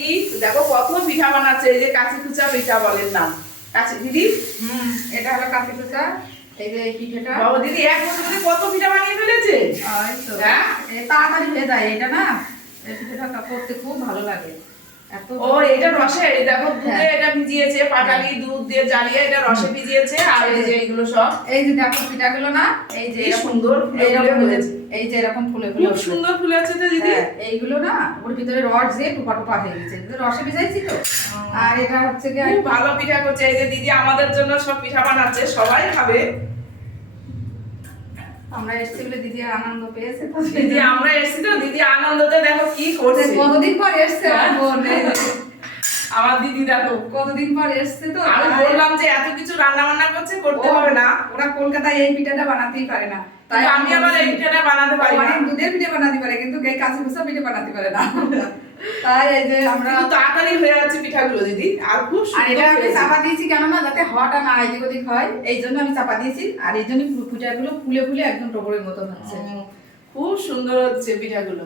দিদি দেখো কত পিঠা বানাচ্ছে, এই যে কাঁচি কুচা পিঠা বলেন না কাঁচি দিদি। এটা হলো কাঁচি কুচা। এই যে এই পিঠাটা বাবা দিদি এক বছরে কত পিঠা বানিয়ে ফেলেছে। এই তো হ্যাঁ তাড়াতাড়ি হয়ে যায় এটা না, এই পিঠাটা করতে খুব ভালো লাগে। এত ও এটা রসে, এই দেখো দুধে এটা ভিজিয়েছে, পাটালি দুধ দিয়ে জ্বালিয়ে এটা রসে ভিজিয়েছে। আর এই যে এইগুলো সব, এই যে দেখো পিঠাগুলো না, এই যে এই সুন্দর এইরকম হয়েছে, এই যে এরকম ফুলে খুব সুন্দর ফুলেছে তো দিদি। এইগুলো না ওর ভিতরে রস দিয়ে টুপা টুপা হয়ে গেছে, রসে ভিজাইছি তো। আর এটা হচ্ছে কি খুব ভালো পিঠা করছে, এই যে দিদি আমাদের জন্য সব পিঠা বানাচ্ছে, সবাই খাবে। আমরা এসেছি বলে দিদি আনন্দ পেয়েছে তো। দিদি আমরা এসেছি তো, দিদি আনন্দতে দেখো কি করছে। কতদিন পর এসছে আমার বোন, আমার দিদি দেখো কতদিন পর এসছে তো। আমি বললাম যে এত কিছু রান্না বান্না করছে, করতে হবে না। ওরা কলকাতায় এই পিঠাটা বানাতেই পারে না, তাই আমি আবার এই পিঠাটা বানাতে পারি না। অনেক দুধের পিঠে বানাতে পারে কিন্তু এই কাঁচি কুচা পিঠে বানাতে পারে না। তাই এই যে আমরা কিন্তু তাড়াতাড়ি হয়ে যাচ্ছে পিঠাগুলো দিদি, আর খুব আর সুন্দর এটা আমি হয়েছে। চাপা দিয়েছি কেন না, যাতে হাওয়াটা না এদিক ওদিক হয়, এই জন্য আমি চাপা দিয়েছি। আর এই জন্য পিঠাগুলো ফুলে ফুলে একদম টগরের মতো হচ্ছে। খুব সুন্দর হচ্ছে পিঠাগুলো।